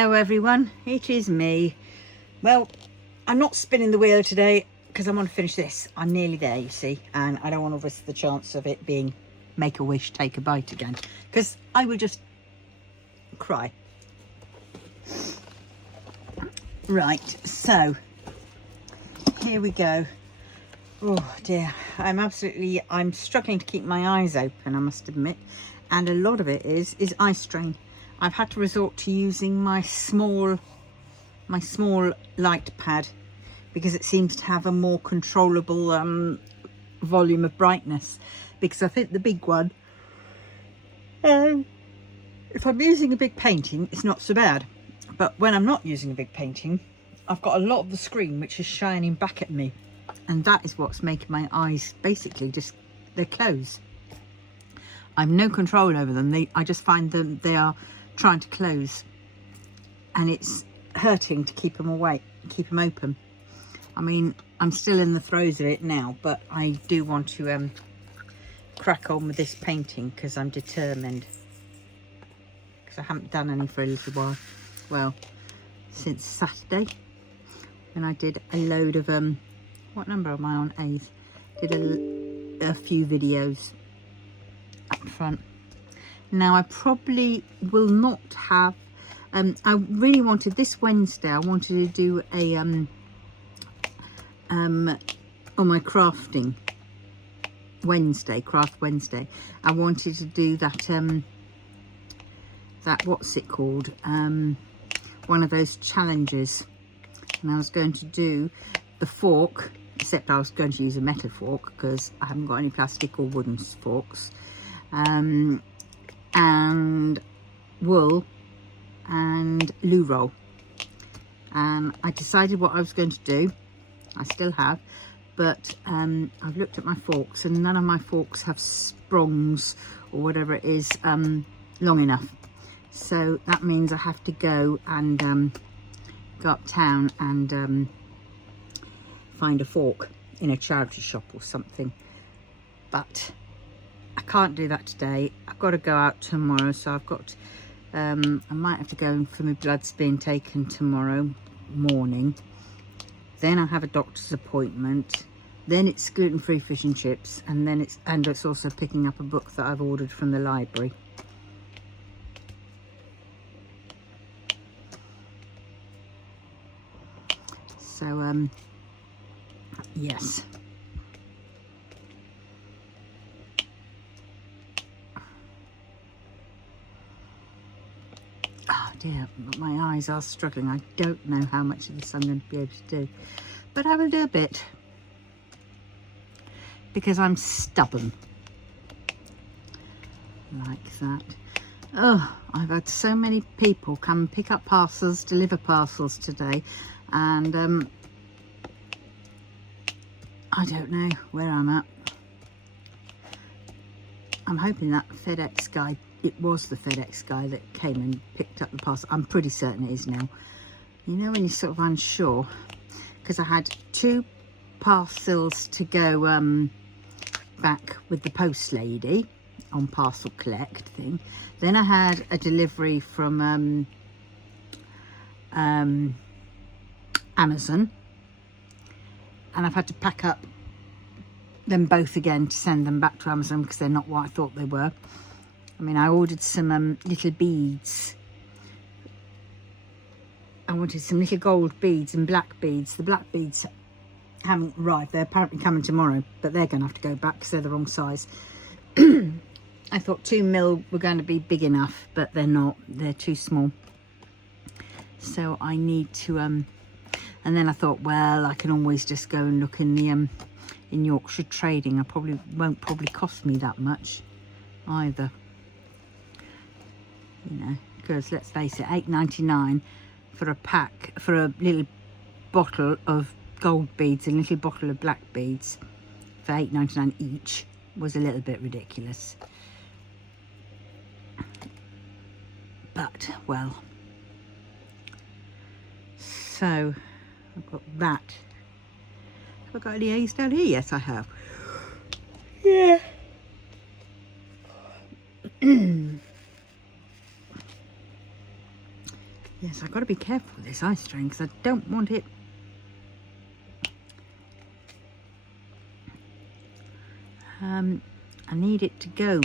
Hello everyone, it is me. Well, I'm not spinning the wheel today because I want to finish this. I'm nearly there, you see, and I don't want to risk the chance of it being make a wish, take a bite again, because I will just cry. Right, so here we go. Oh dear, I'm struggling to keep my eyes open, I must admit, and a lot of it is eye strain. I've had to resort to using my small light pad because it seems to have a more controllable volume of brightness, because I think the big one, if I'm using a big painting, it's not so bad, but when I'm not using a big painting, I've got a lot of the screen which is shining back at me, and that is what's making my eyes basically just, they're closed. I've no control over them. I just find them, they are trying to close, and it's hurting to keep them awake, keep them open. I mean, I'm still in the throes of it now, but I do want to crack on with this painting because I'm determined, because I haven't done any for a little while. Well, since Saturday when I did a load of what number am I on? 8th. Did a few videos up front. Now I probably will not have I really wanted this Wednesday, I wanted to do a on my crafting Wednesday, craft Wednesday, I wanted to do that that, what's it called, one of those challenges, and I was going to do the fork, except I was going to use a metal fork because I haven't got any plastic or wooden forks, and wool and loo roll. And I decided what I was going to do. I still have, but I've looked at my forks and none of my forks have sprongs or whatever it is long enough, so that means I have to go and go uptown and find a fork in a charity shop or something, but I can't do that today. I've got to go out tomorrow, so I've got I might have to go for my bloods being taken tomorrow morning. Then I have a doctor's appointment. Then it's gluten-free fish and chips, and then it's also picking up a book that I've ordered from the library. So yes. Oh dear, my eyes are struggling. I don't know how much of this I'm going to be able to do, but I will do a bit because I'm stubborn like that. Oh, I've had so many people come pick up parcels, deliver parcels today, and I don't know where I'm at. I'm hoping that FedEx guy, it was the FedEx guy that came and picked up the parcel. I'm pretty certain it is now. You know when you're sort of unsure, because I had 2 parcels to go back with the post lady on parcel collect thing. Then I had a delivery from Amazon, and I've had to pack up them both again to send them back to Amazon because they're not what I thought they were. I mean, I ordered some little beads. I wanted some little gold beads and black beads. The black beads haven't arrived. They're apparently coming tomorrow, but they're going to have to go back because they're the wrong size. I thought 2 mil were going to be big enough, but they're not. They're too small. So I need to, and then I thought, well, I can always just go and look in the, in Yorkshire Trading. Won't probably cost me that much either. You know, because let's face it, £8.99 for a pack, for a little bottle of gold beads and a little bottle of black beads for £8.99 each was a little bit ridiculous. But, well, so I've got that. Have I got any A's down here? Yes, I have. Yeah. Yes, I've got to be careful with this eye strain because I don't want it. I need it to go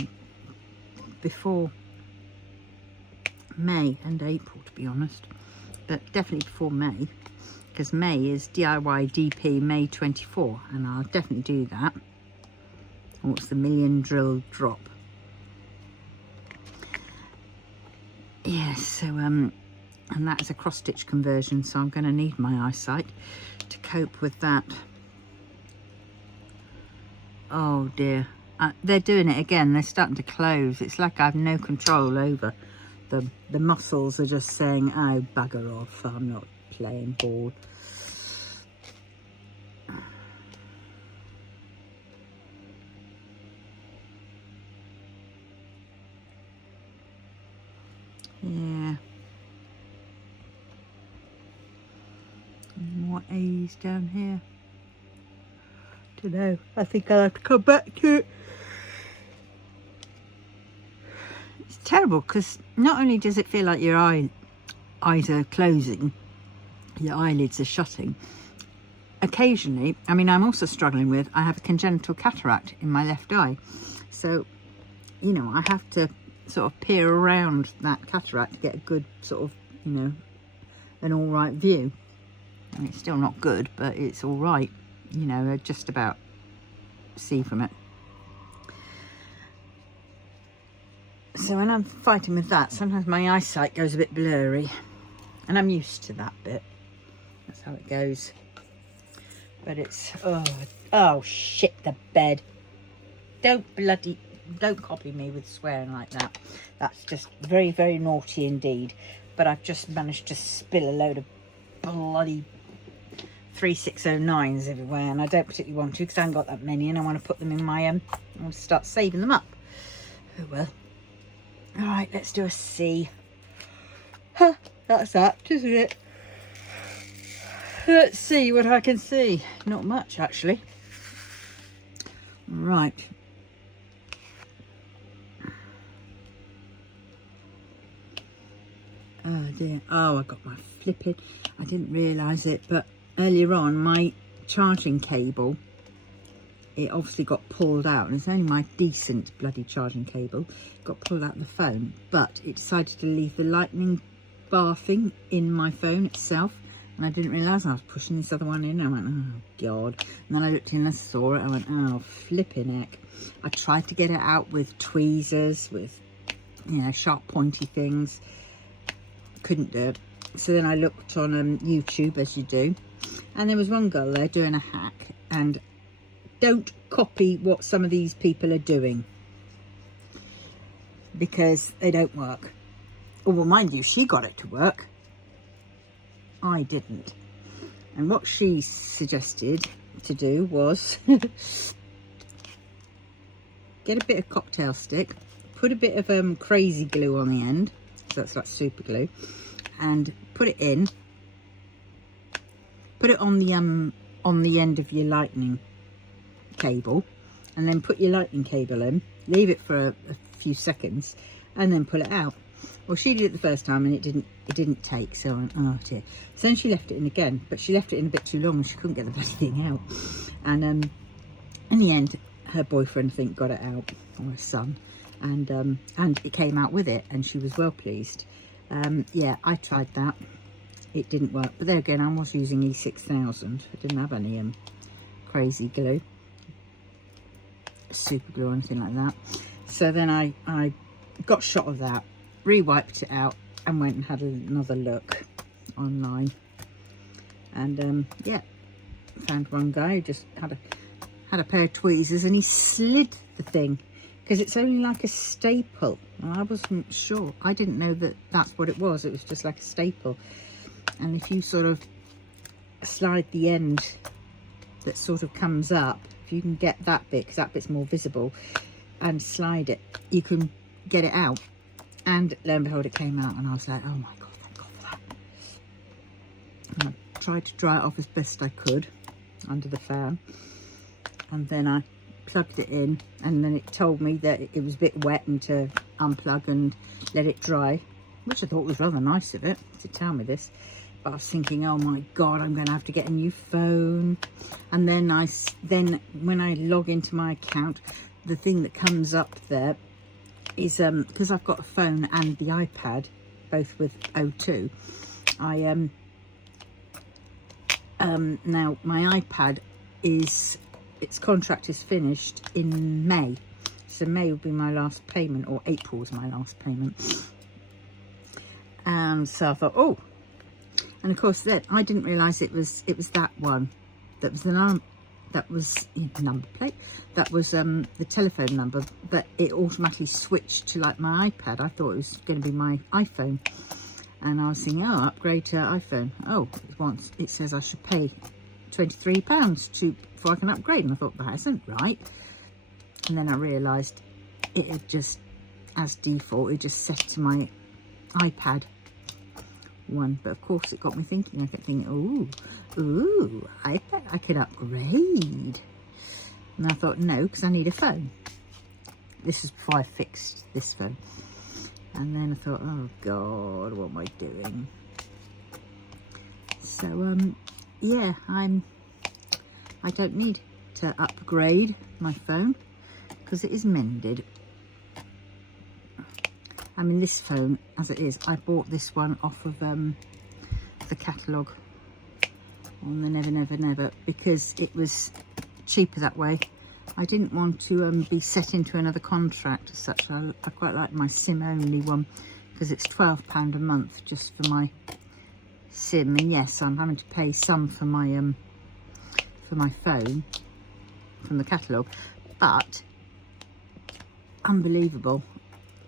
before May and April, to be honest, but definitely before May, because May is DIY DP May 24, and I'll definitely do that. What's the million drill drop? Yes, so and that is a cross stitch conversion, so I'm going to need my eyesight to cope with that. Oh dear, they're doing it again. They're starting to close. It's like I have no control over them. The muscles are just saying, oh, bugger off, I'm not playing ball. Yeah. More A's down here. Don't know. I think I'll have to come back to it. It's terrible because not only does it feel like your eyes are closing, your eyelids are shutting. Occasionally, I mean, I'm also struggling with, I have a congenital cataract in my left eye. So, you know, I have to sort of peer around that cataract to get a good sort of, you know, an all right view. I mean, it's still not good, but it's all right. You know, I just about see from it. So when I'm fighting with that, sometimes my eyesight goes a bit blurry, and I'm used to that bit. That's how it goes. But it's, oh shit, the bed. Don't copy me with swearing like that. That's just very, very naughty indeed. But I've just managed to spill a load of bloody 3609s everywhere, and I don't particularly want to because I haven't got that many, and I want to put them in my I want to start saving them up. Oh well. All right, let's do a C. Huh, that's that, isn't it? Let's see what I can see. Not much actually. Right. Oh dear. Oh, I got my flipping. I didn't realise it, but earlier on my charging cable, it obviously got pulled out, and it's only my decent bloody charging cable, got pulled out of the phone, but it decided to leave the lightning bar thing in my phone itself, and I didn't realise I was pushing this other one in. I went, oh god, and then I looked in and I saw it. I went, oh flipping heck. I tried to get it out with tweezers, with, you know, sharp pointy things, couldn't do it. So then I looked on YouTube, as you do, and there was one girl there doing a hack. And don't copy what some of these people are doing, because they don't work. Oh, well, mind you, she got it to work. I didn't. And what she suggested to do was get a bit of cocktail stick, put a bit of crazy glue on the end, so that's like super glue, and put it in. Put it on the end of your lightning cable, and then put your lightning cable in, leave it for a few seconds, and then pull it out. Well, she did it the first time and it didn't take, so I went, oh dear. So then she left it in again, but she left it in a bit too long and she couldn't get the bloody thing out. And in the end, her boyfriend, I think, got it out, or her son, and it came out with it, and she was well pleased. Yeah, I tried that. It didn't work, but there again, I was using E6000. I didn't have any crazy glue, super glue or anything like that. So then I got shot of that, re-wiped it out, and went and had another look online. And yeah, found one guy who just had a pair of tweezers, and he slid the thing, because it's only like a staple. And I wasn't sure. I didn't know that that's what it was. It was just like a staple. And if you sort of slide the end that sort of comes up, if you can get that bit, because that bit's more visible, and slide it, you can get it out. And lo and behold, it came out, and I was like, oh my god, thank god for that. And I tried to dry it off as best I could under the fan, and then I plugged it in, and then it told me that it was a bit wet and to unplug and let it dry. which I thought was rather nice of it to tell me this. But I was thinking, oh my God, I'm going to have to get a new phone. And then when I log into my account, the thing that comes up there is because I've got a phone and the iPad, both with O2. Now my iPad its contract is finished in May, so May will be my last payment, or April's my last payment. And so I thought, oh, and of course then I didn't realise it was that one that was the number plate, that was the telephone number, but it automatically switched to like my iPad. I thought it was going to be my iPhone, and I was thinking, oh, upgrade to iPhone. Oh, it says I should pay £23 before I can upgrade, and I thought that isn't right. And then I realised it had just, as default, it just set to my iPad one. But of course it got me thinking. I kept thinking, ooh, I bet I could upgrade. And I thought, no, because I need a phone. This was before I fixed this phone. And then I thought, oh God, what am I doing? So yeah, I don't need to upgrade my phone because it is mended. I mean, this phone, as it is, I bought this one off of the catalogue on the Never Never Never because it was cheaper that way. I didn't want to be set into another contract as such. I quite like my SIM only one because it's £12 a month just for my SIM. And yes, I'm having to pay some for my phone from the catalogue, but unbelievable,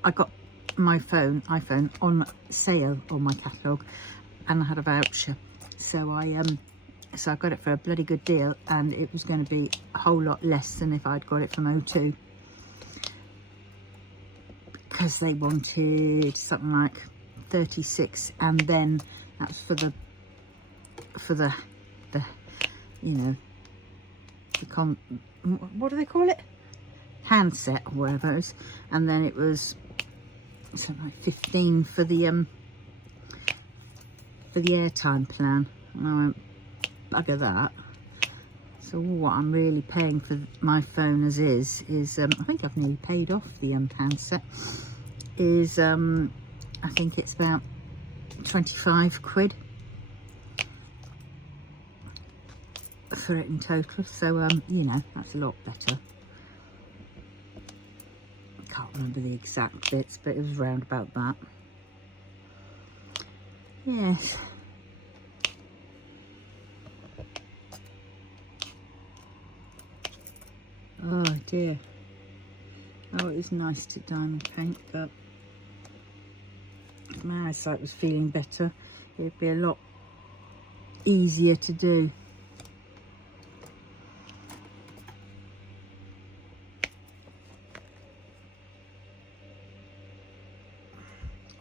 I got my iPhone on sale on my catalogue, and I had a voucher, so I got it for a bloody good deal, and it was going to be a whole lot less than if I'd got it from O2, because they wanted something like 36, and then that's for the you know, what do they call it, handset or whatever it is, and then it was something like 15 for the airtime plan. And I went, bugger that. So what I'm really paying for my phone as is I think I've nearly paid off the handset, is I think it's about 25 quid for it in total. So you know, that's a lot better. I can't remember the exact bits, but it was round about that. Yes. Oh dear. Oh, it is nice to diamond paint, but if my eyesight was feeling better, it'd be a lot easier to do.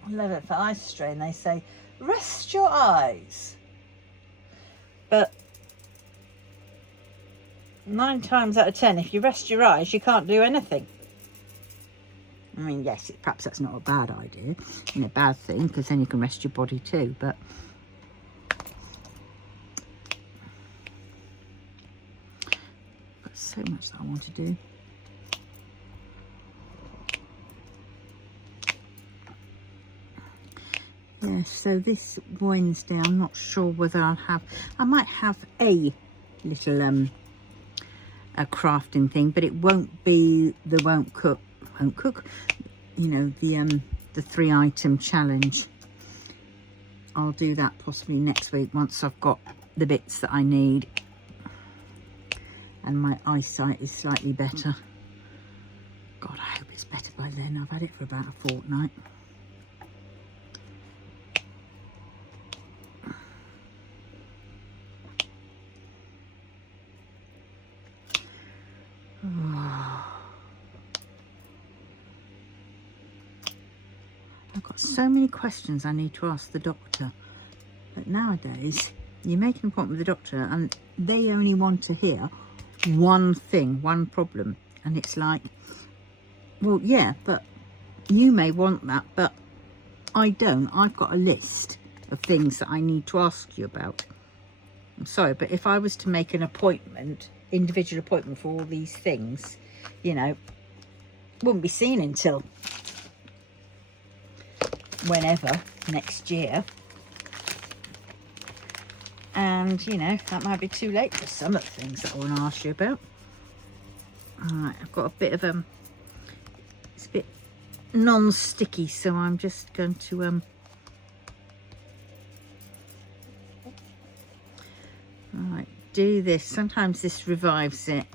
I love it for eye strain. They say, rest your eyes. But 9 times out of 10, if you rest your eyes, you can't do anything. I mean, yes, perhaps that's not a bad idea and a bad thing, because then you can rest your body too, but so much that I want to do. Yeah, so this Wednesday, I'm not sure whether I might have a little a crafting thing, but it won't be the won't cook, you know, the 3-item challenge. I'll do that possibly next week once I've got the bits that I need and my eyesight is slightly better. God, I hope it's better by then. I've had it for about a fortnight. I've got so many questions I need to ask the doctor, but nowadays you make an appointment with the doctor and they only want to hear one thing, one problem, and it's like, well, yeah, but you may want that, but I don't. I've got a list of things that I need to ask you about. I'm sorry, but if I was to make an appointment, individual appointment for all these things, you know, wouldn't be seen until whenever, next year. And, you know, that might be too late for some of the things that I want to ask you about. Alright, I've got a bit of, it's a bit non-sticky, so I'm just going to, alright, do this. Sometimes this revives it.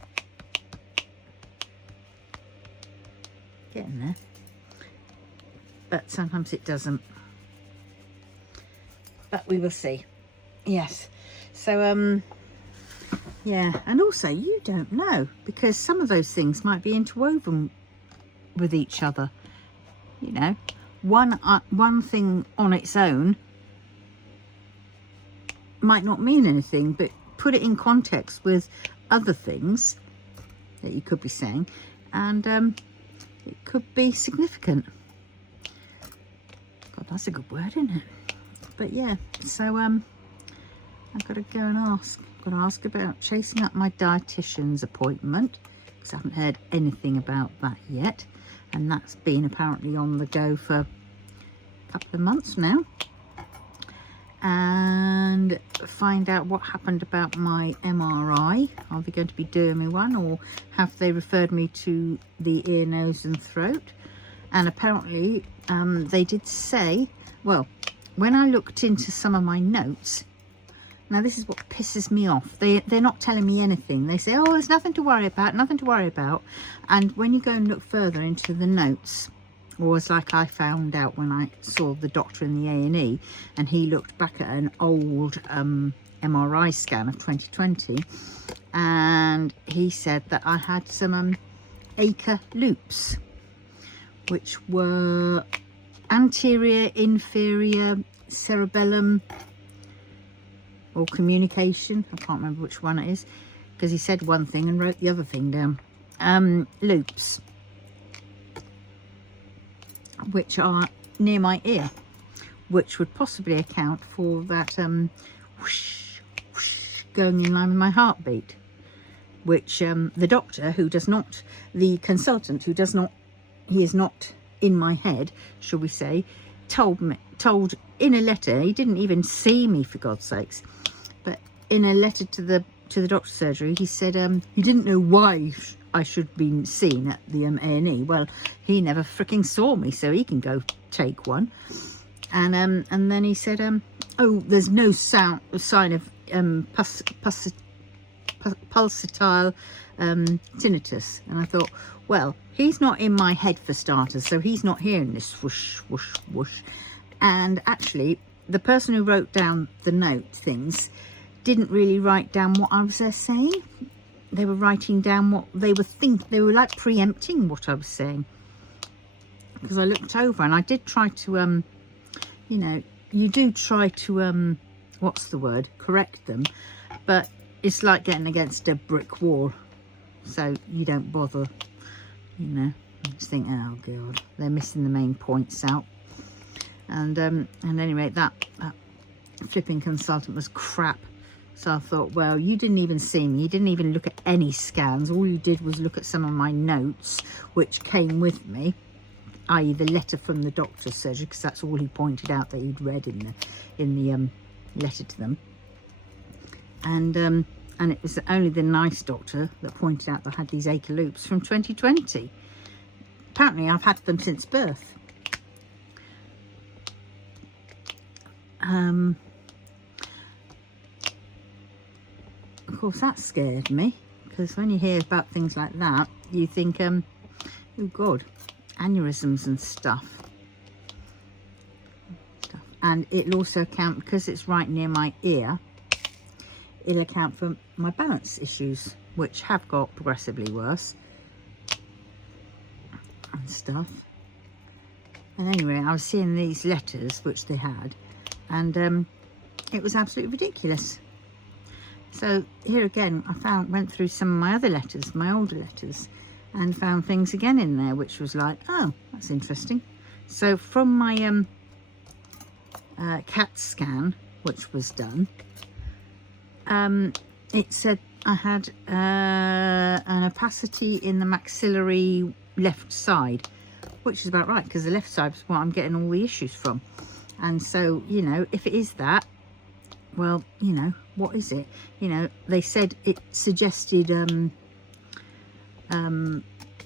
Getting there. But sometimes it doesn't. But we will see. Yes. So, yeah. And also, you don't know, because some of those things might be interwoven with each other. You know, one thing on its own might not mean anything, but put it in context with other things that you could be saying, and it could be significant. God, that's a good word, isn't it? But yeah, so I've got to go and ask. I've got to ask about chasing up my dietitian's appointment, because I haven't heard anything about that yet, and that's been apparently on the go for a couple of months now. And find out what happened about my MRI. Are they going to be doing me one, or have they referred me to the ear, nose and throat? And apparently they did say, well, when I looked into some of my notes, now this is what pisses me off, they're not telling me anything. They say, oh, there's nothing to worry about, nothing to worry about. And when you go and look further into the notes, or as like I found out when I saw the doctor in the A&E, and he looked back at an old MRI scan of 2020, and he said that I had some acre loops, which were anterior inferior cerebellum or communication. I can't remember which one it is, because he said one thing and wrote the other thing down. Loops, which are near my ear, which would possibly account for that whoosh, whoosh, going in line with my heartbeat, which the doctor, who does not, the consultant who does not, he is not in my head, shall we say, told in a letter. He didn't even see me, for God's sakes, but in a letter to the doctor's surgery, he said he didn't know why I should be seen at the A&E. Well, he never freaking saw me, so he can go take one. And then he said, oh, there's no sign of pulsatile tinnitus. And I thought, well, he's not in my head for starters, so he's not hearing this whoosh, whoosh, whoosh. And actually, the person who wrote down the note things didn't really write down what I was saying. They were writing down what they were thinking. They were like preempting what I was saying. Because I looked over and I did try to, you know, you do try to, what's the word, correct them. But it's like getting against a brick wall. So you don't bother, you know. I just think, oh God, they're missing the main points out. And anyway, that flipping consultant was crap. So I thought, well, you didn't even see me. You didn't even look at any scans. All you did was look at some of my notes, which came with me, i.e. the letter from the doctor's surgery, because that's all he pointed out that he'd read in the letter to them. And it was only the nice doctor that pointed out that I had these acre loops from 2020. Apparently, I've had them since birth. Of course, that scared me, because when you hear about things like that, you think, oh God, aneurysms and stuff. And it'll also account, because it's right near my ear, it'll account for my balance issues, which have got progressively worse and stuff. And anyway, I was seeing these letters, which they had, and it was absolutely ridiculous. So here again, I went through some of my other letters, my older letters, and found things again in there, which was like, oh, that's interesting. So from my CAT scan, which was done, it said I had an opacity in the maxillary left side, which is about right, because the left side is what I'm getting all the issues from. And so, you know, if it is that, well, you know, what is it? You know, they said it suggested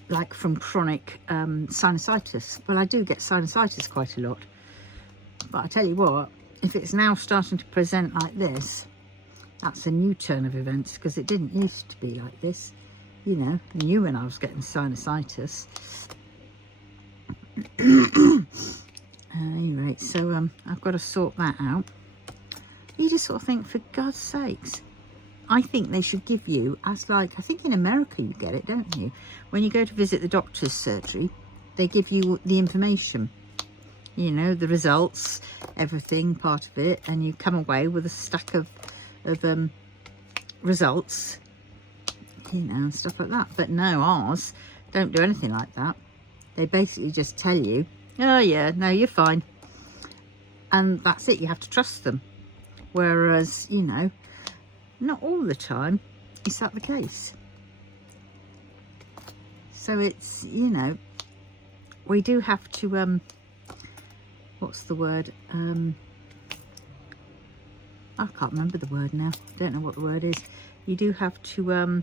like from chronic sinusitis. Well, I do get sinusitis quite a lot, but I tell you what, if it's now starting to present like this, that's a new turn of events, because it didn't used to be like this. You know, I knew when I was getting sinusitis. Anyway, so I've got to sort that out. You just sort of think, for God's sakes, I think they should give you, as like, I think in America you get it, don't you? When you go to visit the doctor's surgery, they give you the information, you know, the results, everything, part of it, and you come away with a stack of results, you know, and stuff like that. But no, ours don't do anything like that. They basically just tell you, oh yeah, no, you're fine, and that's it. You have to trust them. Whereas, you know, not all the time is that the case. So it's, you know, we do have to what's the word, I can't remember the word now. Don't know what the word is. You do have to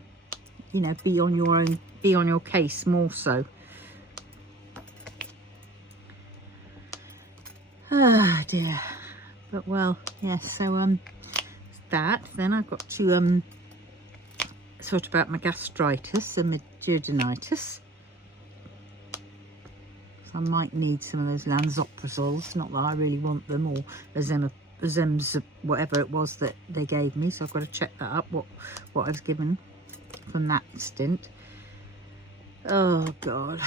you know, be on your own, be on your case more so. Ah dear. But well, yes, so that. Then I've got to sort about my gastritis and my duodenitis. So I might need some of those lansoprazole. Not that I really want them, or Zems, whatever it was that they gave me. So I've got to check that up, what I was given from that stint. Oh God.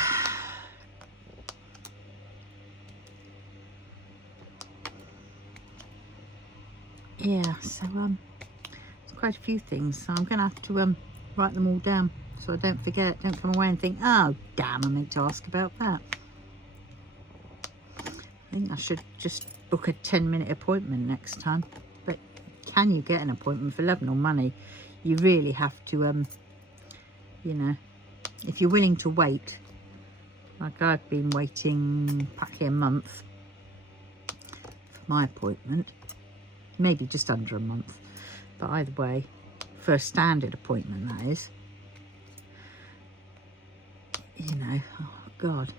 Yeah, so there's quite a few things, so I'm gonna have to write them all down so I don't forget, don't come away and think, oh damn, I meant to ask about that. I think I should just book a 10-minute appointment next time. But can you get an appointment for love nor money? You really have to you know, if you're willing to wait, like I've been waiting practically a month for my appointment. Maybe just under a month, but either way, for a standard appointment, that is. You know, oh God,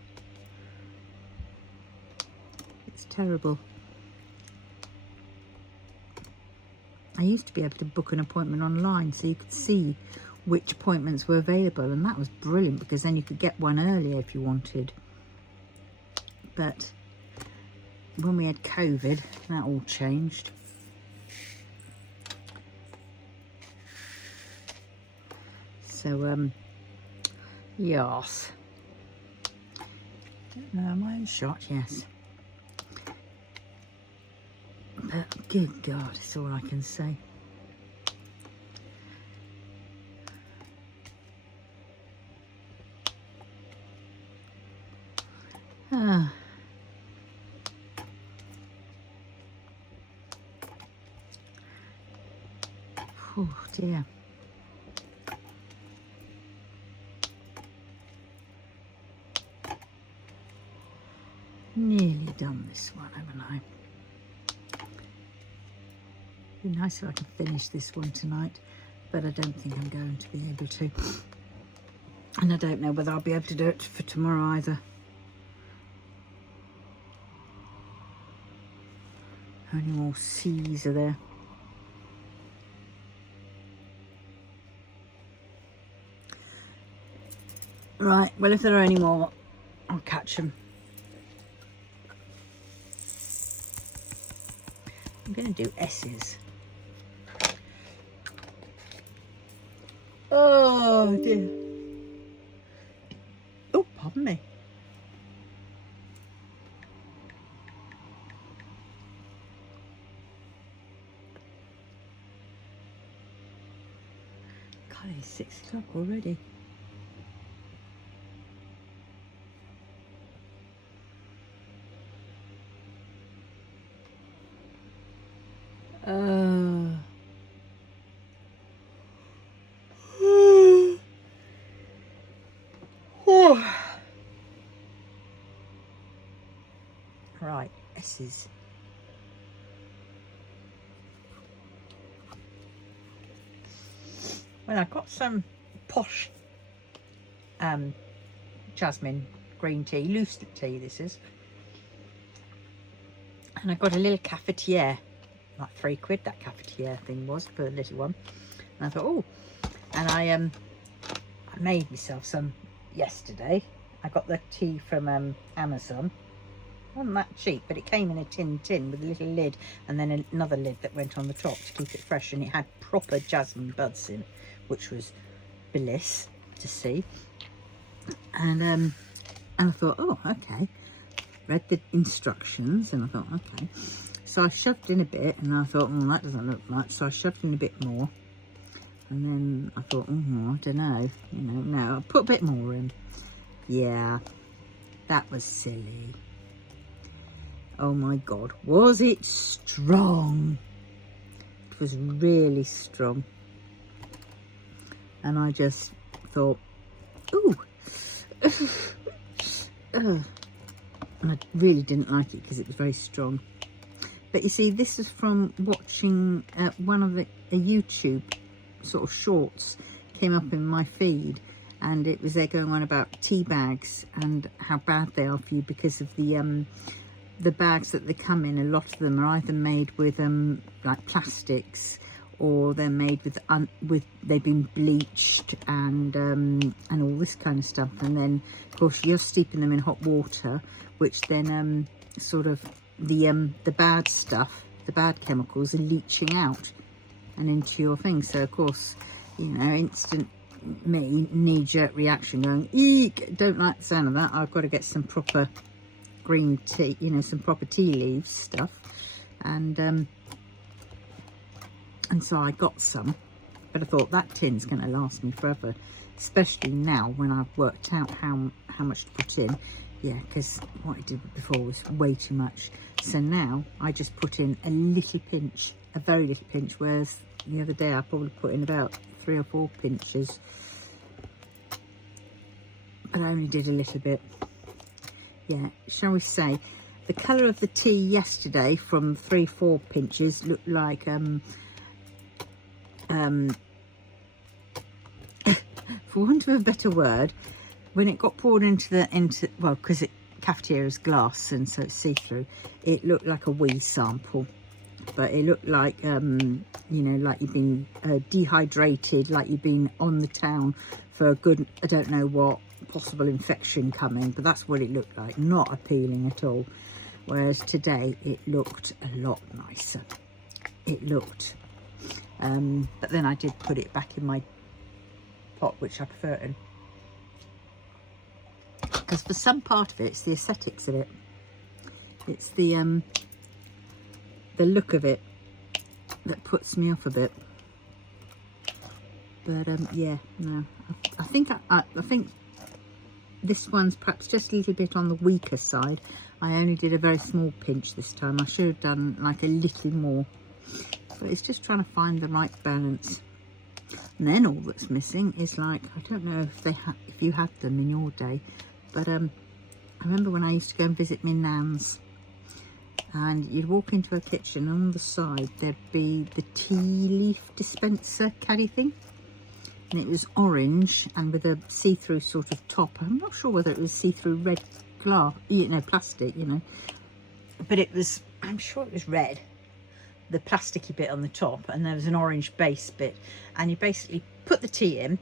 it's terrible. I used to be able to book an appointment online so you could see which appointments were available, and that was brilliant, because then you could get one earlier if you wanted. But when we had COVID, that all changed. So, yes. Am I in shot? Yes. But good God, it's all I can say. Ah. Oh dear. Nearly done this one, haven't I? Be nice if I can finish this one tonight, but I don't think I'm going to be able to. And I don't know whether I'll be able to do it for tomorrow either. How many more C's are there? Right, well, if there are any more, I'll catch them. I'm going to do S's. Oh dear. Oh, pardon me. God, it's 6 o'clock already. Right, this is well, I've got some posh jasmine green tea, loose tea this is, and I got a little cafetiere, like £3 that cafetiere thing was for the little one, and I thought, oh, and I made myself some yesterday. I got the tea from Amazon. It wasn't that cheap, but it came in a tin with a little lid and then another lid that went on the top to keep it fresh, and it had proper jasmine buds in, which was bliss to see. And I thought, oh, okay. Read the instructions and I thought, okay. So I shoved in a bit and I thought, oh, that doesn't look much. So I shoved in a bit more. And then I thought, oh, I don't know. You know, no, I'll put a bit more in. Yeah, that was silly. Oh my God, was it strong? It was really strong. And I just thought, ooh. And I really didn't like it because it was very strong. But you see, this is from watching one of a YouTube sort of shorts came up in my feed, and it was there going on about tea bags and how bad they are for you because of the bags that they come in. A lot of them are either made with like plastics, or they're made with they've been bleached and all this kind of stuff. And then of course you're steeping them in hot water, which then sort of the bad stuff, the bad chemicals are leaching out and into your thing. So of course, you know, instant knee-jerk reaction, going, eek, don't like the sound of that. I've got to get some proper green tea, you know, some proper tea leaves stuff. And so I got some, but I thought that tin's going to last me forever, especially now when I've worked out how much to put in. Yeah, because what I did before was way too much. So now I just put in a little pinch, a very little pinch, whereas the other day I probably put in about 3 or 4 pinches. But I only did a little bit. Yeah, shall we say, the colour of the tea yesterday from 3-4 pinches looked like for want of a better word, when it got poured into well, because cafetiere is glass and so it's see-through, it looked like a wee sample, but it looked like you know, like you've been dehydrated, like you've been on the town for a good, I don't know what possible infection coming, but that's what it looked like. Not appealing at all. Whereas today it looked a lot nicer. It looked but then I did put it back in my pot, which I prefer in, because for some part of it, it's the aesthetics of it, it's the look of it that puts me off a bit. But yeah, no, I think I think this one's perhaps just a little bit on the weaker side. I only did a very small pinch this time. I should have done like a little more, but it's just trying to find the right balance. And then all that's missing is, like, I don't know if you had them in your day, but I remember when I used to go and visit my nan's, and you'd walk into a kitchen and on the side there'd be the tea leaf dispenser caddy thing, and it was orange and with a see-through sort of top. I'm not sure whether it was see-through red glass, you know, plastic, you know, but it was, I'm sure it was red, the plasticky bit on the top, and there was an orange base bit, and you basically put the tea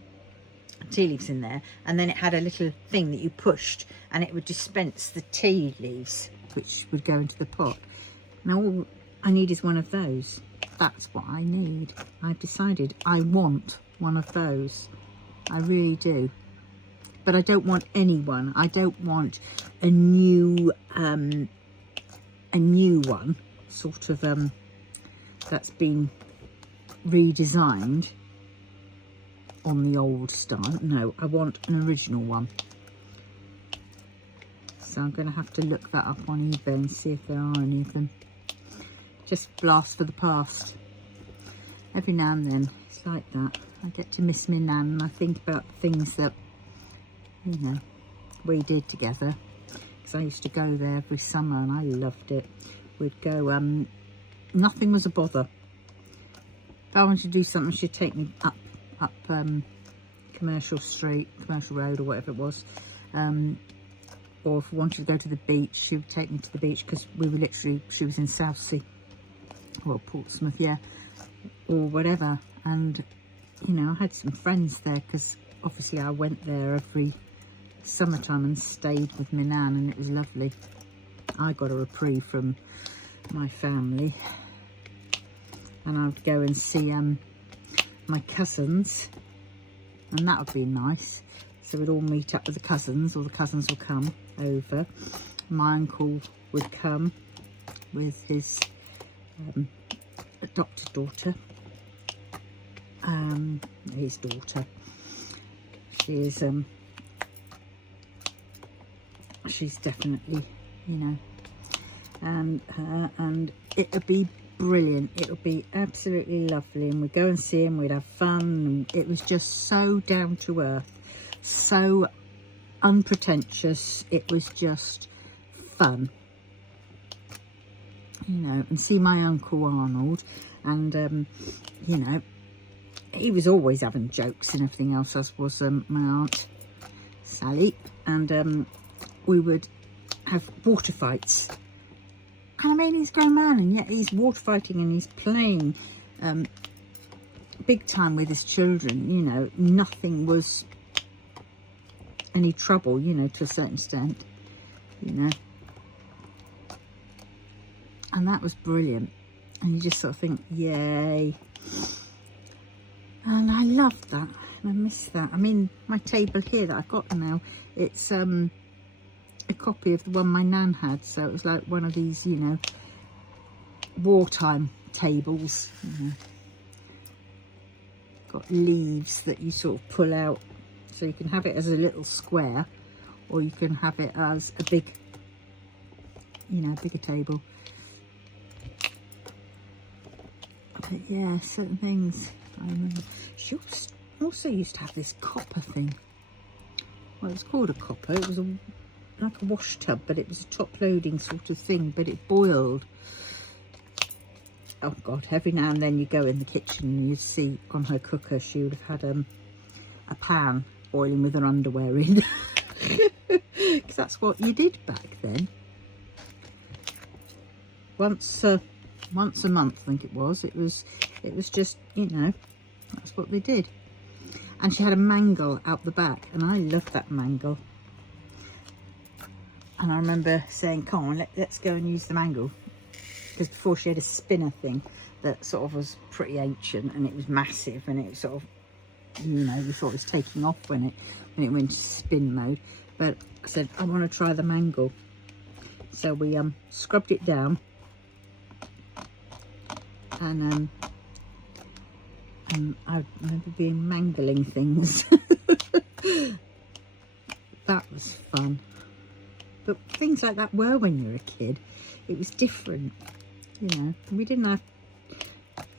leaves in there, and then it had a little thing that you pushed and it would dispense the tea leaves, which would go into the pot. Now all I need is one of those. That's what I need. I've decided I want one of those. I really do. But I don't want any one. I don't want a new one, sort of that's been redesigned on the old style. No, I want an original one. So I'm going to have to look that up on eBay and see if there are any of them. just blast for the past. Every now and then it's like that. I get to miss my nan, and I think about things that, you know, we did together, because I used to go there every summer and I loved it. We'd go, nothing was a bother. If I wanted to do something, she'd take me up Commercial Street, Commercial Road, or whatever it was. Or if we wanted to go to the beach, she would take me to the beach, because we were literally, she was in Southsea, well, Portsmouth, yeah, or whatever. And, you know, I had some friends there, because obviously I went there every summertime and stayed with my nan, and it was lovely. I got a reprieve from my family, and I would go and see my cousins, and that would be nice. So we'd all meet up with the cousins, or the cousins would come over. My uncle would come with his adopted daughter, his daughter. She is she's definitely, you know, and it would be brilliant. It would be absolutely lovely, and we'd go and see him, we'd have fun, and it was just so down to earth, so unpretentious. It was just fun, you know. And see my Uncle Arnold, and you know, he was always having jokes and everything else, as was my Aunt Sally, and we would have water fights. And I mean, he's a grown man, and yet he's water fighting, and he's playing big time with his children, you know. Nothing was any trouble, you know, to a certain extent, you know. And that was brilliant. And you just sort of think, yay. And I loved that, and I miss that. I mean, my table here that I've got now, it's a copy of the one my nan had, so it was like one of these, you know, wartime tables, you know. Got leaves that you sort of pull out, so you can have it as a little square, or you can have it as a big, you know, bigger table. But yeah, certain things I remember. She also used to have this copper thing. Well, it was called a copper. It was like a wash tub, but it was a top loading sort of thing, but it boiled. Oh God, every now and then you go in the kitchen and you'd see on her cooker, she would have had a pan boiling with her underwear in. Because that's what you did back then. Once a month, I think it was. It was just, you know, that's what they did. And she had a mangle out the back, and I loved that mangle. And I remember saying, come on, let's go and use the mangle. Because before, she had a spinner thing that sort of was pretty ancient, and it was massive, and it sort of, you know, you thought it was taking off when it went into spin mode. But I said, I want to try the mangle. So we scrubbed it down, and I remember being mangling things. That was fun. But things like that were when you were a kid. It was different, you know. We didn't have,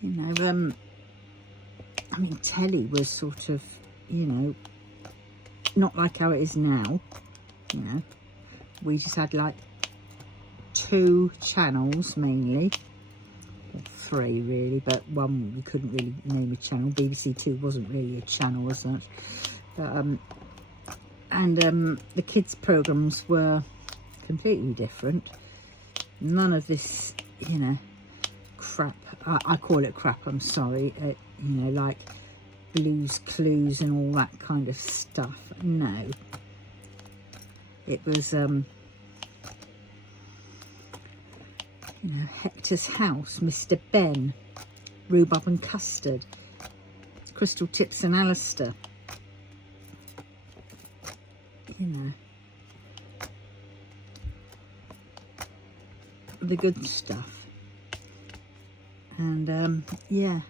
you know, I mean, telly was sort of, you know, not like how it is now, you know. We just had like 2 channels mainly, or 3 really, but one we couldn't really name a channel. BBC 2 wasn't really a channel as such. But, and the kids' programmes were completely different. None of this, you know, crap. I call it crap, I'm sorry. You know, like Blue's Clues and all that kind of stuff. No. It was, you know, Hector's House, Mr. Ben, Rhubarb and Custard, Crystal Tips and Alistair. You know, the good stuff. And yeah,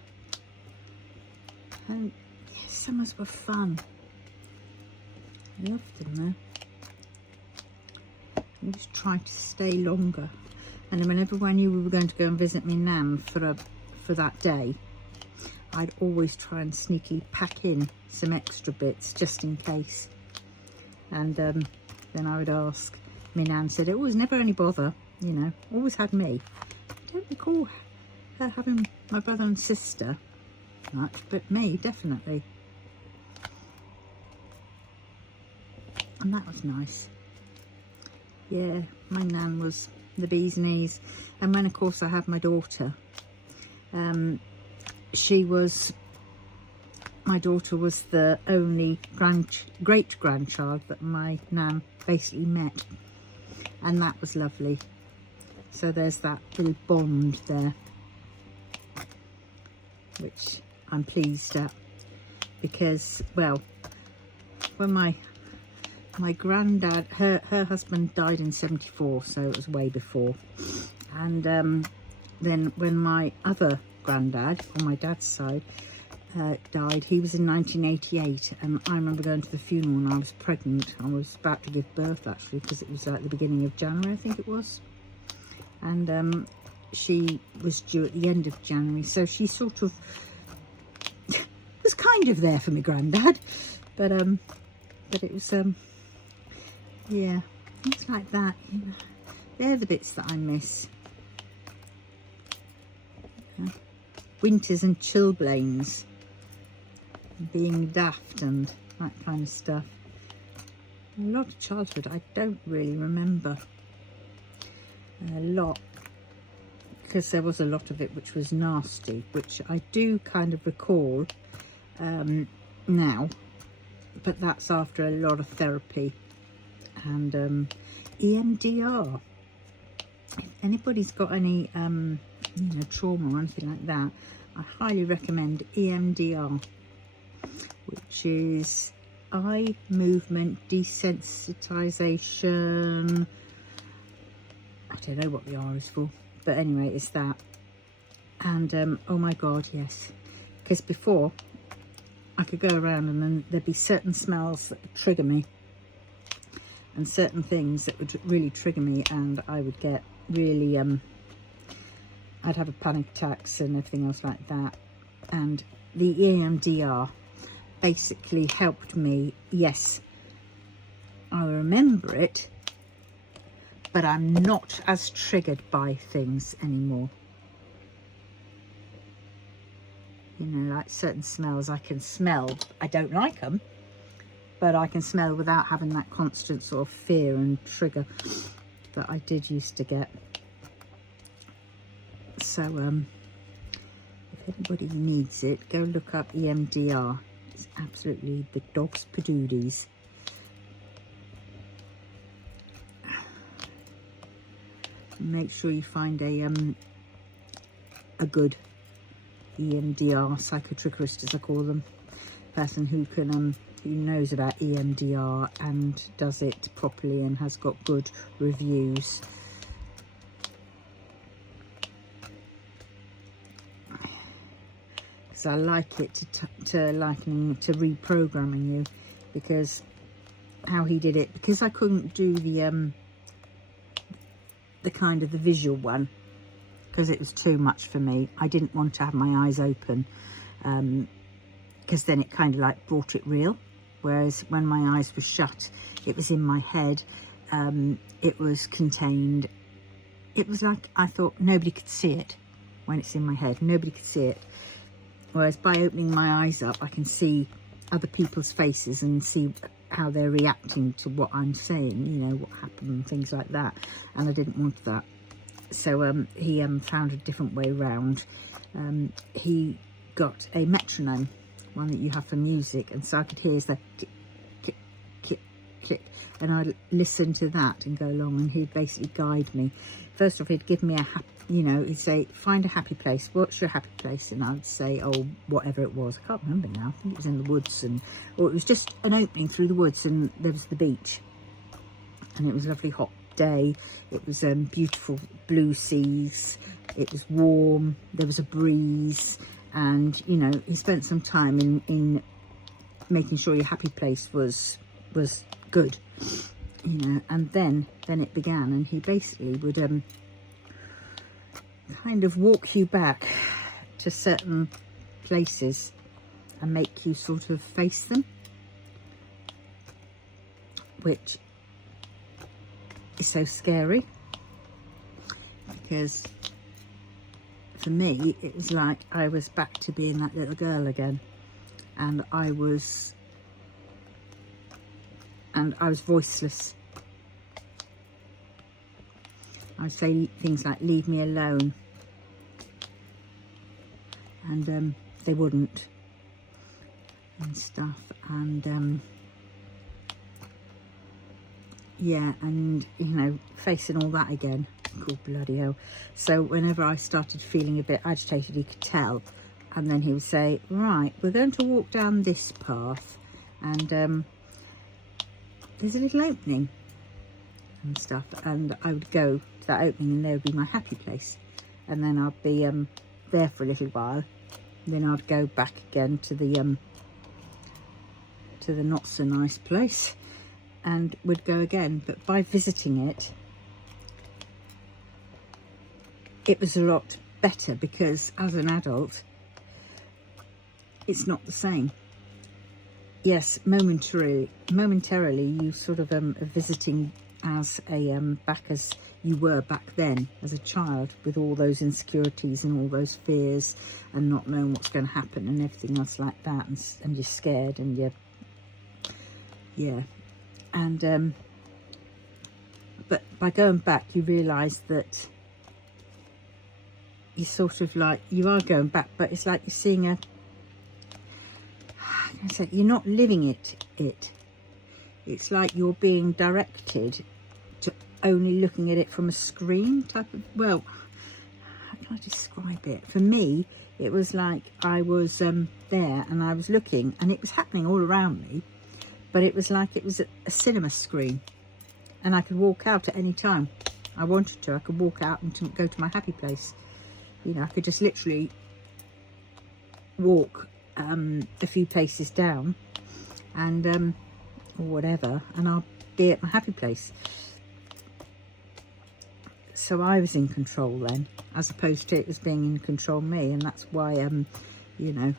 and yeah, summers were fun. Loved them though. I just tried to stay longer. And then whenever I knew we were going to go and visit my nan for that day, I'd always try and sneakily pack in some extra bits just in case. And then I would ask. My nan said it was never any bother, you know, always had me. I don't recall her having my brother and sister much, but me definitely. And that was nice. Yeah, my nan was the bee's knees. And when of course I had my daughter, my daughter was the only great grandchild that my nan basically met, and that was lovely. So there's that little bond there, which I'm pleased at, because, well, when my granddad, her husband died in 74, so it was way before. And then when my other granddad, on my dad's side, died, he was in 1988, and I remember going to the funeral when I was pregnant. I was about to give birth, actually, because it was like the beginning of January, I think it was. And she was due at the end of January, so she sort of was kind of there for my granddad. But it was yeah, things like that, you know, they're the bits that I miss. Winters and chilblains, being daft and that kind of stuff. A lot of childhood I don't really remember a lot, because there was a lot of it which was nasty, which I do kind of recall now, but that's after a lot of therapy and EMDR. If anybody's got any you know, trauma or anything like that, I highly recommend EMDR, which is eye movement desensitization. I don't know what the R is for, but anyway, it's that. And oh my god, yes, because before I could go around and then there'd be certain smells that would trigger me, and certain things that would really trigger me, and I would get really I'd have a panic attacks and everything else like that. And the EMDR basically helped me. Yes, I remember it, but I'm not as triggered by things anymore. You know, like certain smells I can smell. I don't like them, but I can smell without having that constant sort of fear and trigger that I did used to get. So if anybody needs it, go look up EMDR. It's absolutely the dog's padoodies. Make sure you find a good EMDR psychotrickerist, as I call them, person who can who knows about EMDR and does it properly and has got good reviews. Because I like it to likening to reprogramming you, because how he did it, because I couldn't do the kind of the visual one, because it was too much for me. I didn't want to have my eyes open, because then it kind of like brought it real. Whereas when my eyes were shut, it was in my head, it was contained. It was like I thought nobody could see it when it's in my head. Nobody could see it. Whereas by opening my eyes up, I can see other people's faces and see how they're reacting to what I'm saying, you know, what happened and things like that. And I didn't want that. So he found a different way round. He got a metronome, one that you have for music, and so I could hear the click, click, click, click, and I'd listen to that and go along, and he'd basically guide me. First off, he'd give me a happy, you know, he'd say, find a happy place. What's your happy place? And I'd say, oh, whatever it was. I can't remember now. I think it was in the woods, or it was just an opening through the woods, and there was the beach, and it was a lovely hot day. It was beautiful blue seas. It was warm. There was a breeze, and you know, he spent some time in making sure your happy place was good, you know. And then it began, and he basically would kind of walk you back to certain places and make you sort of face them, which is so scary, because for me it was like I was back to being that little girl again, and I was voiceless. I would say things like leave me alone, and they wouldn't, and stuff, and yeah, and you know, facing all that again. Oh, bloody hell. So whenever I started feeling a bit agitated, he could tell, and then he would say, right, we're going to walk down this path, and there's a little opening and stuff, and I would go to that opening and there would be my happy place, and then I'd be there for a little while, and then I'd go back again to the not so nice place, and would go again. But by visiting it, it was a lot better, because as an adult it's not the same. Yes, momentarily you sort of are visiting as a back as you were back then as a child, with all those insecurities and all those fears and not knowing what's going to happen and everything else like that, and you're scared, and and but by going back you realise that you sort of like, you are going back, but it's like you're seeing a, you're not living it. It's like you're being directed to only looking at it from a screen type of, well, how can I describe it? For me, it was like I was there and I was looking, and it was happening all around me, but it was like it was a cinema screen, and I could walk out at any time I wanted to. I could walk out and go to my happy place. You know, I could just literally walk a few paces down, and or whatever, and I'll be at my happy place. So I was in control then, as opposed to it was being in control me, and that's why you know,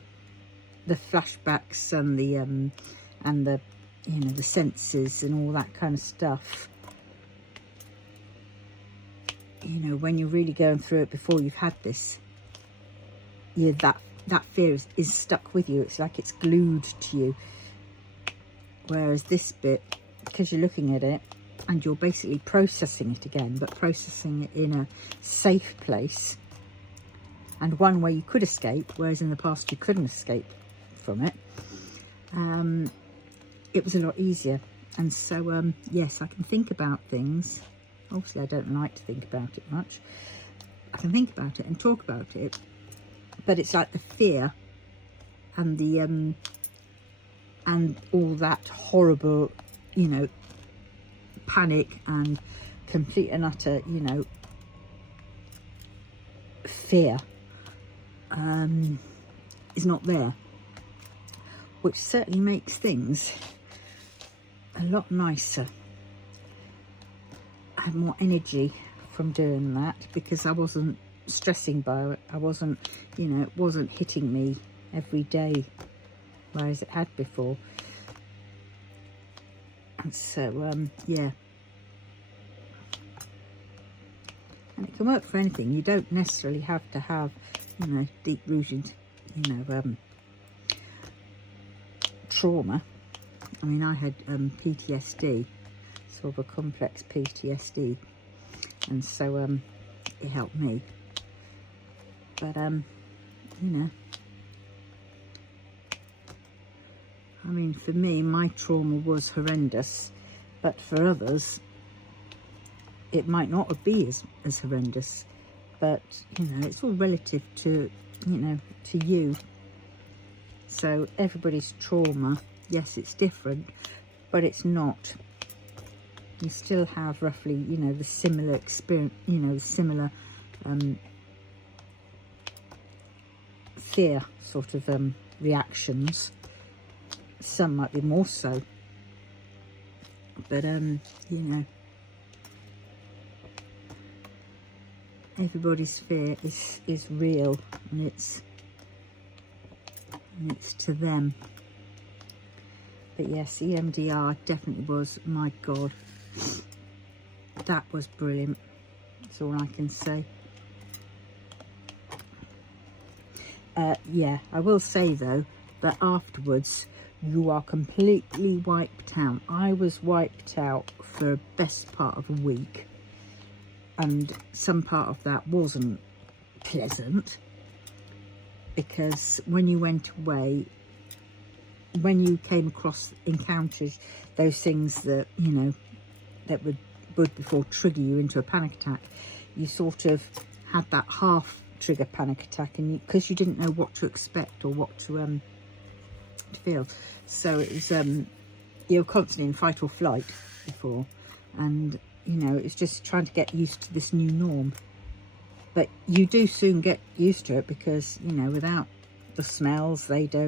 the flashbacks and the you know, the senses and all that kind of stuff, you know, when you're really going through it before you've had this, that fear is stuck with you. It's like it's glued to you. Whereas this bit, because you're looking at it and you're basically processing it again, but processing it in a safe place, and one where you could escape, whereas in the past you couldn't escape from it, it was a lot easier. And so yes, I can think about things. Obviously I don't like to think about it much. I can think about it and talk about it, but it's like the fear and the and all that horrible, you know, panic and complete and utter, you know, fear is not there, which certainly makes things a lot nicer. I had more energy from doing that, because I wasn't stressing by it. I wasn't, you know, it wasn't hitting me every day, whereas it had before. And so yeah, and it can work for anything. You don't necessarily have to have, you know, deep rooted, you know, trauma. I mean, I had PTSD, sort of a complex PTSD, and so it helped me. But you know, I mean, for me, my trauma was horrendous, but for others it might not be as horrendous. But you know, it's all relative to, you know, to you. So everybody's trauma, yes, it's different, but it's not. You still have roughly, you know, the similar experience, you know, the similar fear sort of reactions. Some might be more so, but you know, everybody's fear is real, and it's to them. But yes, EMDR definitely was, my God, that was brilliant. That's all I can say. Yeah, I will say though that afterwards you are completely wiped out. I was wiped out for the best part of a week, and some part of that wasn't pleasant, because when you went away, when you came across, encountered those things that, you know, that would before trigger you into a panic attack, you sort of had that half trigger panic attack, and because you didn't know what to expect or what to feel, so it was you're constantly in fight or flight before, and you know, it's just trying to get used to this new norm. But you do soon get used to it, because you know, without the smells, they're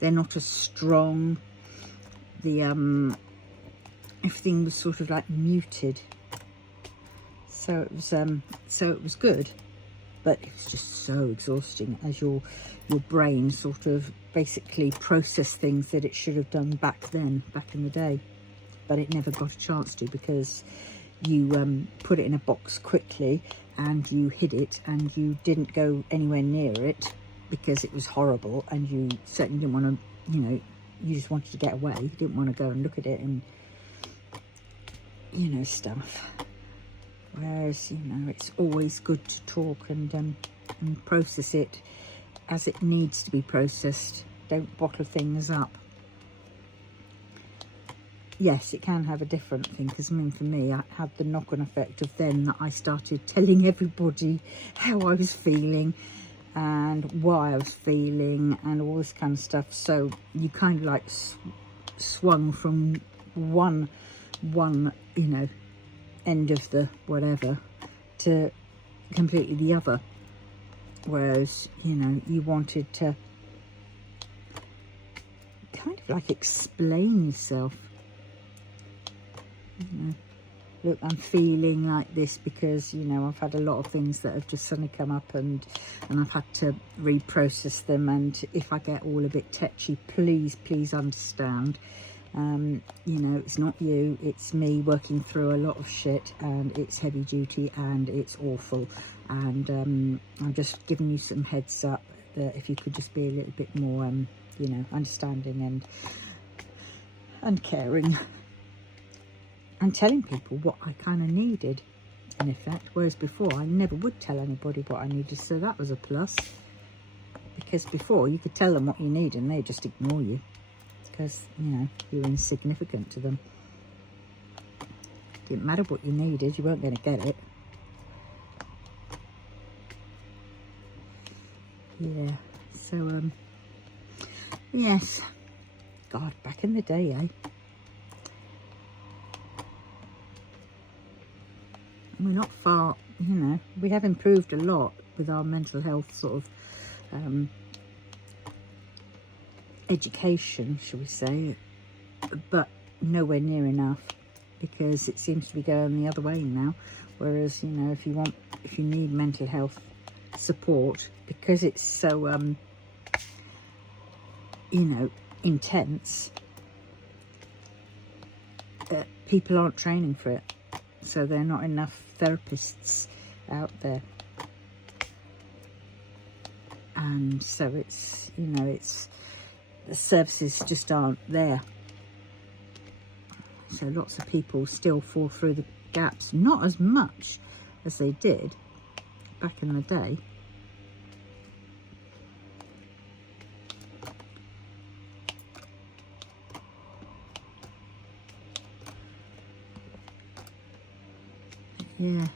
not as strong. The everything was sort of like muted, so it was good, but it was just so exhausting as your brain sort of basically processed things that it should have done back in the day, but it never got a chance to, because you put it in a box quickly and you hid it, and you didn't go anywhere near it because it was horrible, and you certainly didn't want to, you know, you just wanted to get away. You didn't want to go and look at it and, you know, stuff. Whereas, you know, it's always good to talk and process it as it needs to be processed. Don't bottle things up. Yes, it can have a different thing, because I mean, for me, I had the knock-on effect of then that I started telling everybody how I was feeling and why I was feeling and all this kind of stuff. So you kind of like swung from one, you know, end of the whatever to completely the other. Whereas, you know, you wanted to kind of like explain yourself. You know, look, I'm feeling like this because, you know, I've had a lot of things that have just suddenly come up, and I've had to reprocess them, and if I get all a bit tetchy, please understand. You know, it's not you, it's me working through a lot of shit, and it's heavy duty and it's awful, and I'm just giving you some heads up that if you could just be a little bit more you know, understanding and caring, and telling people what I kind of needed, in effect. Whereas before I never would tell anybody what I needed, so that was a plus, because before you could tell them what you need and they'd just ignore you, because, you know, you're insignificant to them. Didn't matter what you needed, you weren't going to get it. Yeah, so yes, God, back in the day, eh? We're not far, you know, we have improved a lot with our mental health sort of education, shall we say, but nowhere near enough, because it seems to be going the other way now. Whereas, you know, if you need mental health support, because it's so you know, intense, people aren't training for it, so there are not enough therapists out there, and so it's, you know, it's, the services just aren't there, so lots of people still fall through the gaps, not as much as they did back in the day. Yeah.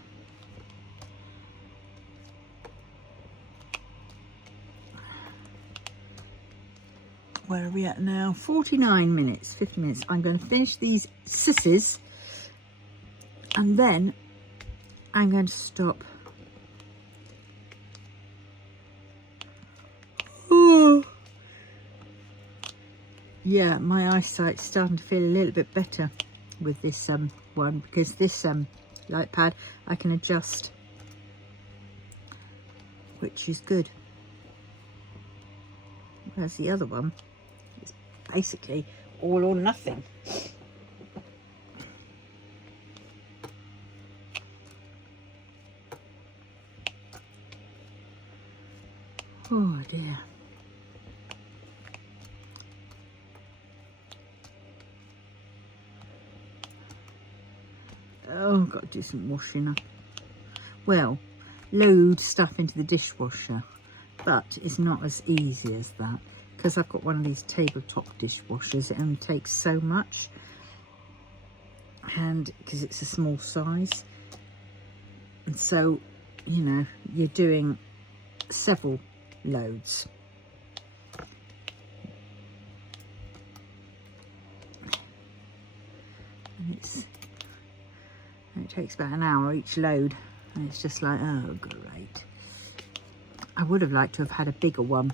Where are we at now? 49 minutes, 50 minutes. I'm going to finish these sisses, and then I'm going to stop. Oh. Yeah, my eyesight's starting to feel a little bit better with this one, because this light pad I can adjust which is good. Whereas the other one is basically all or nothing. Oh dear. Oh, I've got to do some washing up. Well, load stuff into the dishwasher, but it's not as easy as that because I've got one of these tabletop dishwashers. It only takes so much, and because it's a small size, and so, you know, you're doing several loads. And it takes about an hour each load, and it's just like, oh great. I would have liked to have had a bigger one,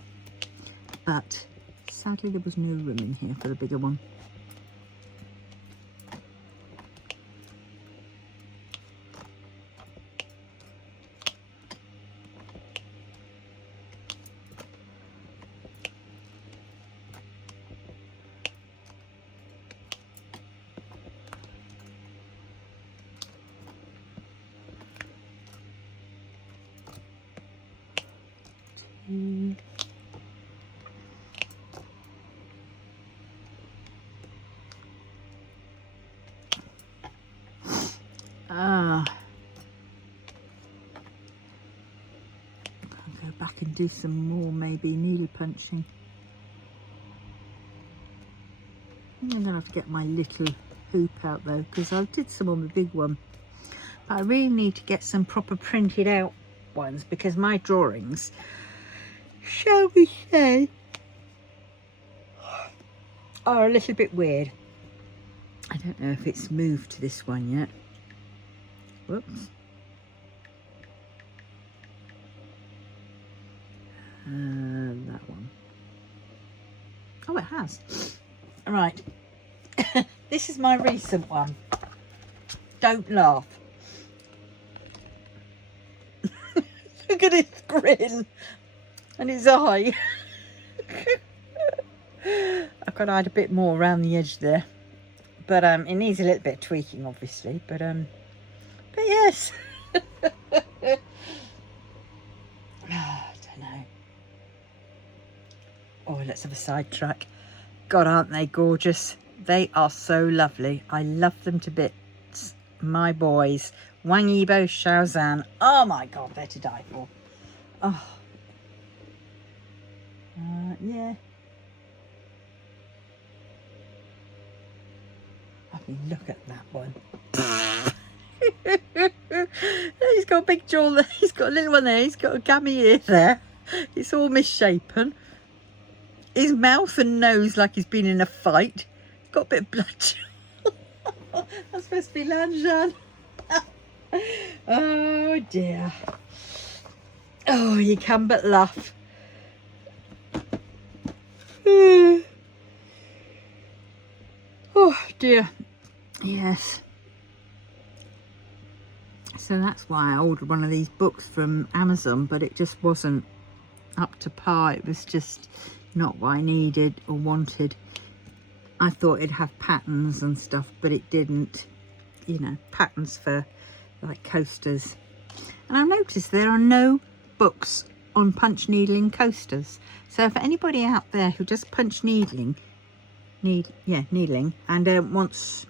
but sadly there was no room in here for the bigger one. I'll go back and do some more, maybe needle punching. I'm going to have to get my little hoop out though, because I did some on the big one. But I really need to get some proper printed out ones, because my drawings, shall we say, are a little bit weird. I don't know if it's moved to this one yet. Whoops. That one. Oh, it has. Right. This is my recent one. Don't laugh. Look at his grin and his eye. I could add a bit more around the edge there, but it needs a little bit of tweaking, obviously. But yes. I don't know. Oh, let's have a sidetrack. God, aren't they gorgeous? They are so lovely. I love them to bits. My boys, Wang Yibo, Shaozan. Oh my God, they're to die for. Oh. Yeah. I mean, look at that one. He's got a big jaw there. He's got a little one there. He's got a gammy ear there. It's all misshapen. His mouth and nose like he's been in a fight. Got a bit of blood. That's supposed to be Lanjan. Oh dear. Oh, you can but laugh. Oh dear. Yes. So that's why I ordered one of these books from Amazon, but it just wasn't up to par. It was just not what I needed or wanted. I thought it'd have patterns and stuff, but it didn't. You know, patterns for like coasters. And I've noticed there are no books on punch needling coasters. So for anybody out there who does punch needling, and wants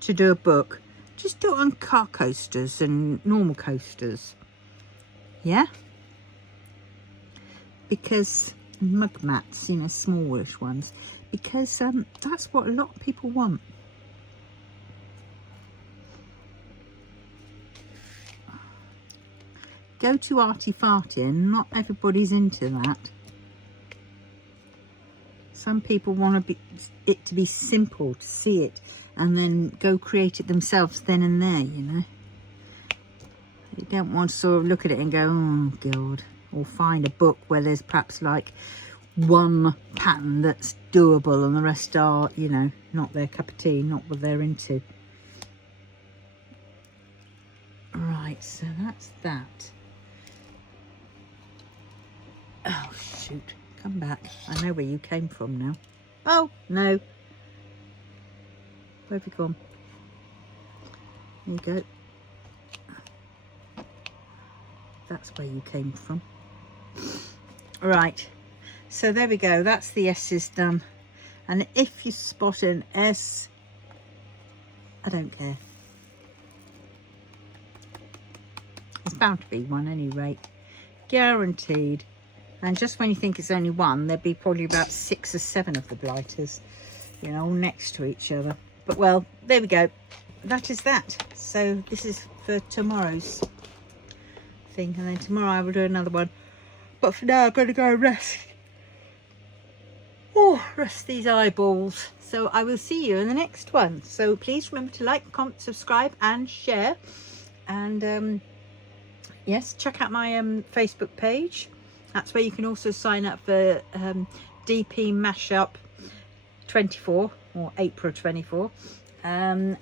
to do a book, just do it on car coasters and normal coasters. Yeah? Because mug mats, you know, smallish ones, because that's what a lot of people want. Go to arty farty, and not everybody's into that. Some people want it to be simple, to see it and then go create it themselves then and there, you know. You don't want to sort of look at it and go, oh God, or find a book where there's perhaps like one pattern that's doable and the rest are, you know, not their cup of tea, not what they're into. Right, so that's that. shoot, come back. I know where you came from now. Oh, no. Where have you gone? There you go. That's where you came from. Right, so there we go. That's the S's done. And if you spot an S, I don't care. It's bound to be one anyway, guaranteed. And just when you think it's only one, there'll be probably about 6 or 7 of the blighters, you know, all next to each other. But well, there we go. That is that. So this is for tomorrow's thing, and then tomorrow I will do another one. But for now, I'm going to go and rest. Oh, rest these eyeballs. So I will see you in the next one. So please remember to like, comment, subscribe, and share. And yes, check out my Facebook page. That's where you can also sign up for DP Mashup 24 or April 24. Yeah,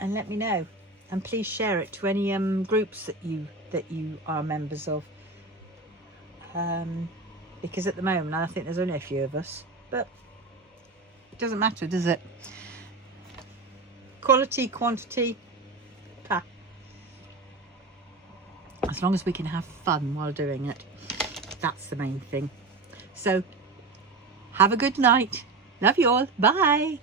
and let me know. And please share it to any groups that you are members of. Because at the moment I think there's only a few of us, but it doesn't matter, does it? Quality, quantity, as long as we can have fun while doing it, that's the main thing. So have a good night. Love you all. Bye.